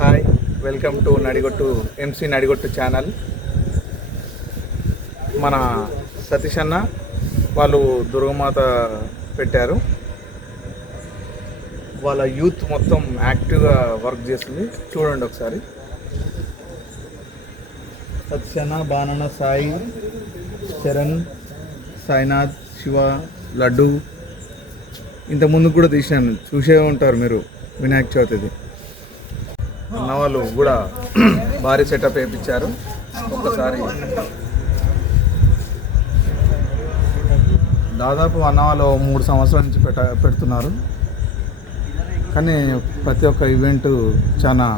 Hi, welcome to Nadigottu MC Nadigottu channel. మన సతీష్ అన్న వాళ్ళు దుర్గమాత పెట్టారు. వాళ్ళ యూత్ మొత్తం యాక్టివ్గా వర్క్ చేస్తుంది. చూడండి ఒకసారి. సతీష్ అన్న, బాణన్న, సాయి, చరణ్, సాయినాథ్, శివ, లడ్డు ఇంతకుముందు కూడా తీసినాను, చూసే ఉంటారు మీరు. వినాయక చవితిది అన్న వాళ్ళు కూడా భారీ సెటప్ వేయించారు. ఒక్కసారి దాదాపు అన్న వాళ్ళు 3 సంవత్సరాల నుంచి పెడుతున్నారు. కానీ ప్రతి ఒక్క ఈవెంట్ చాలా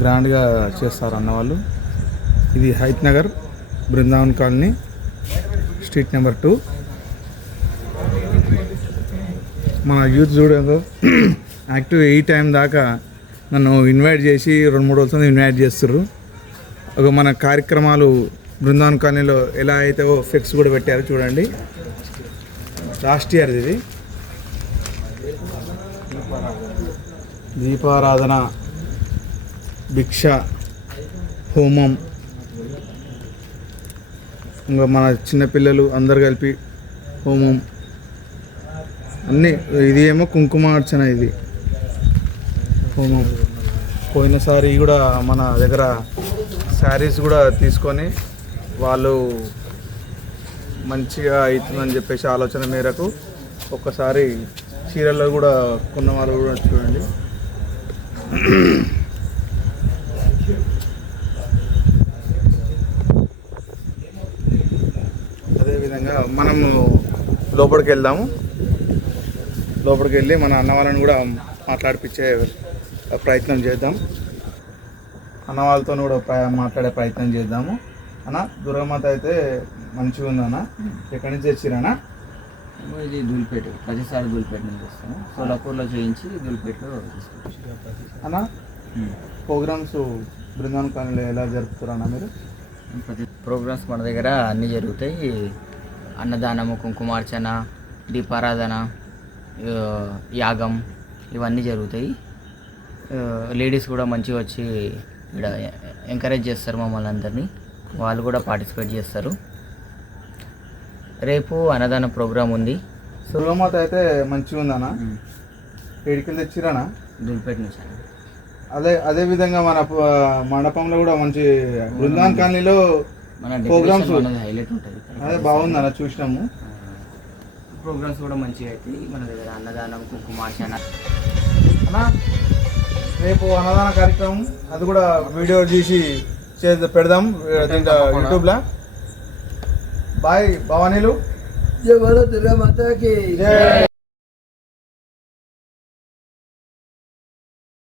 గ్రాండ్గా చేస్తారు అన్నవాళ్ళు. ఇది Hayath Nagar Brindavan colony, street number 2. మన యూత్ చూడదు యాక్టివ్. ఈ టైం దాకా నన్ను ఇన్వైట్ చేసి 2-3 రోజులు ఇన్వైట్ చేస్తారు. ఒక మన కార్యక్రమాలు బృందావన్ కాలనీలో ఎలా అయితే ఫ్లెక్స్ కూడా పెట్టారు చూడండి. లాస్ట్ ఇయర్ ఇది దీపారాధన, భిక్ష, హోమం, ఇంకా మన చిన్నపిల్లలు అందరు కలిపి హోమం అన్నీ. ఇది ఏమో కుంకుమార్చన, ఇది హోమం. పోయినసారి కూడా మన దగ్గర శారీస్ కూడా తీసుకొని వాళ్ళు మంచిగా అవుతుందని చెప్పేసి ఆలోచన మేరకు ఒక్కసారి చీరల్లో కూడా కొన్న వాళ్ళు కూడా చూడండి. అదేవిధంగా మనము లోపలికి వెళ్దాము. లోపలికి వెళ్ళి మన అన్న వాళ్ళని కూడా మాట్లాడిపించే ప్రయత్నం చేద్దాం. అన్న వాళ్ళతో కూడా మాట్లాడే ప్రయత్నం చేద్దాము. అన్న, దుర్గమాత అయితే మంచిగా ఉందన్న. ఎక్కడి నుంచి తెచ్చిరన్నా? ఇది దూల్పేట, ప్రతిసారి దూల్పేట నుంచి వస్తాము. సోలాపూర్లో చేయించి దూల్పేటలో అన్న, ప్రోగ్రామ్స్ బృందావన్ కాలనీలో ఎలా జరుపుతారన్నా మీరు? ప్రతి ప్రోగ్రామ్స్ మన దగ్గర అన్నీ జరుగుతాయి. అన్నదానము, కుంకుమార్చన, దీపారాధన, యాగం ఇవన్నీ జరుగుతాయి. లేడీస్ కూడా మంచిగా వచ్చి ఇక్కడ ఎంకరేజ్ చేస్తారు మమ్మల్ని అందరినీ. వాళ్ళు కూడా పార్టిసిపేట్ చేస్తారు. రేపు అన్నదాన ప్రోగ్రాం ఉంది. దుర్గమాత అయితే మంచిగా ఉందన్న. ఏడికి తెచ్చిరానా? దూల్పేట నుంచి. అదే విధంగా మన మండపంలో కూడా మంచి బృందావన్ కాలనీలో ప్రోగ్రామ్స్ హైలైట్ ఉంటుంది. అదే బాగుందన్న, చూసినాము. ప్రోగ్రామ్స్ కూడా మంచిగా అవుతాయి మన దగ్గర. అన్నదానం, కుంకుమార్చన. అన్న, రేపు అన్నదాన కార్యక్రమం అది కూడా వీడియో తీసి పెడదాం యూట్యూబ్లో. బాయ్ భవానీలు. జై దుర్గా మాతాకి.